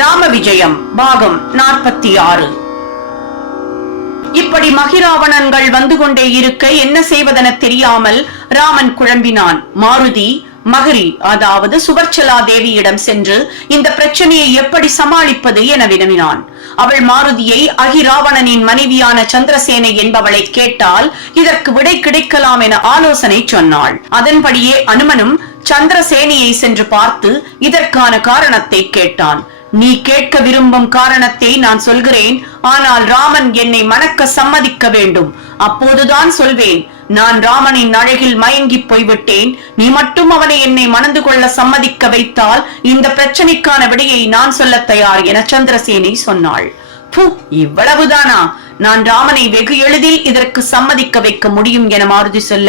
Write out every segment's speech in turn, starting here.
ராம விஜயம் பாகம் 46. இப்படி மகிராவணன்கள் வந்து கொண்டே இருக்க என்ன செய்வதென தெரியாமல் ராமன் குழம்பினான். மாருதி மகரி அதாவது சுவர்ச்சலா தேவியிடம் சென்று இந்த பிரச்சனையை எப்படி சமாளிப்பது என வினவினான். அவள் மாருதியை அகிராவணனின் மனைவியான சந்திரசேனை என்பவளை கேட்டால் இதற்கு விடை கிடைக்கலாம் என ஆலோசனை சொன்னாள். அதன்படியே அனுமனும் சந்திரசேனியை சென்று பார்த்து இதற்கான காரணத்தை கேட்டான். நீ கேட்க விரும்பும் காரணத்தை நான் சொல்கிறேன், ஆனால் ராமன் என்னை மணக்க சம்மதிக்க வேண்டும். அப்போதுதான் சொல்வேன். நான் ராமனின் அழகில் மயங்கி போய்விட்டேன். நீ மட்டும் அவனை என்னை மணந்து கொள்ள சம்மதிக்க வைத்தால் இந்த பிரச்சனைக்கான விடையை நான் சொல்ல தயார் என சந்திரசேனை சொன்னாள். இவ்வளவுதானா? நான் ராமனை வெகு எளிதில் இதற்கு சம்மதிக்க வைக்க முடியும் என மாருதி சொல்ல,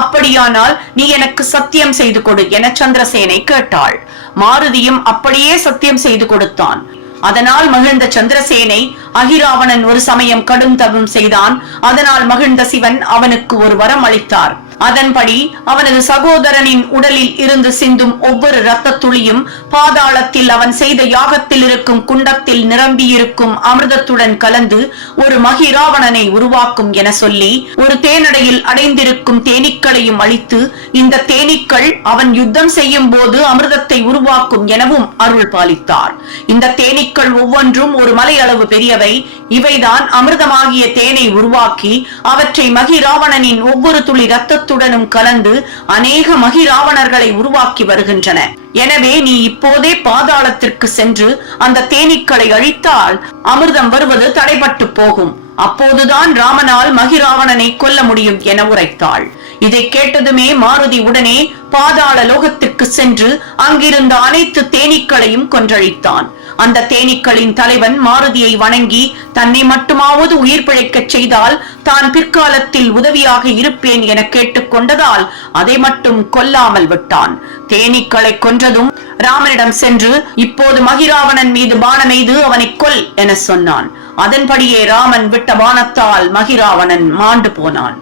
அப்படியானால் நீ எனக்கு சத்தியம் செய்து கொடு என சந்திரசேனை கேட்டாள். மாருதியும் அப்படியே சத்தியம் செய்து கொடுத்தான். அதனால் மகிழ்ந்த சந்திரசேனை அகிராவணன் ஒரு சமயம் கடும் தவம் செய்தான். அதனால் மகிழ்ந்த சிவன் அவனுக்கு ஒரு வரம் அளித்தார். அதன்படி அவனது சகோதரனின் உடலில் இருந்து சிந்தும் ஒவ்வொரு இரத்த துளியும் பாதாளத்தில் அவன் செய்த யாகத்தில் இருக்கும் குண்டத்தில் நிரம்பியிருக்கும் அமிர்தத்துடன் கலந்து ஒரு மகிராவணனை உருவாக்கும் என சொல்லி ஒரு தேனடையில் அடைந்திருக்கும் தேனீக்களையும் அழித்து இந்த தேனீக்கள் அவன் யுத்தம் செய்யும் போது அமிர்தத்தை உருவாக்கும் எனவும் அருள் பாலித்தார். இந்த தேனீக்கள் ஒவ்வொன்றும் ஒரு மலை அளவு பெரியவை. இவைதான் அமிர்தமாகிய தேனை உருவாக்கி அவற்றை மகிராவணனின் ஒவ்வொரு துளி இரத்தத்துடனும் கலந்து அநேக மகிராவணர்களை உருவாக்கி வருகின்றன. எனவே நீ இப்போதே பாதாளத்திற்கு சென்று அந்த தேனீக்களை அழித்தால் அமிர்தம் வருவது தடைபட்டு போகும். அப்போதுதான் ராமனால் மகிராவணனை கொல்ல முடியும் என உரைத்தாள். இதை கேட்டதுமே மாருதி உடனே பாதாள லோகத்திற்கு சென்று அங்கிருந்த அனைத்து தேனீக்களையும் கொன்றழித்தான். அந்த தேனீக்களின் தலைவன் மாருதியை வணங்கி தன்னை மட்டுமாவது உயிர் பிழைக்கச் செய்தால் தான் பிற்காலத்தில் உதவியாக இருப்பேன் என கேட்டுக்கொண்டதால் அதை மட்டும் கொல்லாமல் விட்டான். தேனீக்களை கொன்றதும் ராமனிடம் சென்று இப்போது மகிராவணன் மீது பானம் எய்து அவனை கொல் என சொன்னான். அதன்படியே ராமன் விட்ட பானத்தால் மகிராவணன் மாண்டு போனான்.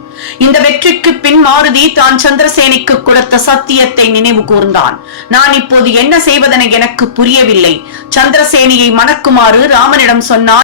இந்த வெற்றிக்கு பின் மாருதி தான் சந்திரசேனைக்கு கொடுத்த சத்தியத்தை நினைவு கூர்ந்தான். நான் இப்போது என்ன செய்வதென எனக்கு புரியவில்லை. சந்திரசேனியை மணக்குமாறு ராமனிடம் சொன்னான்.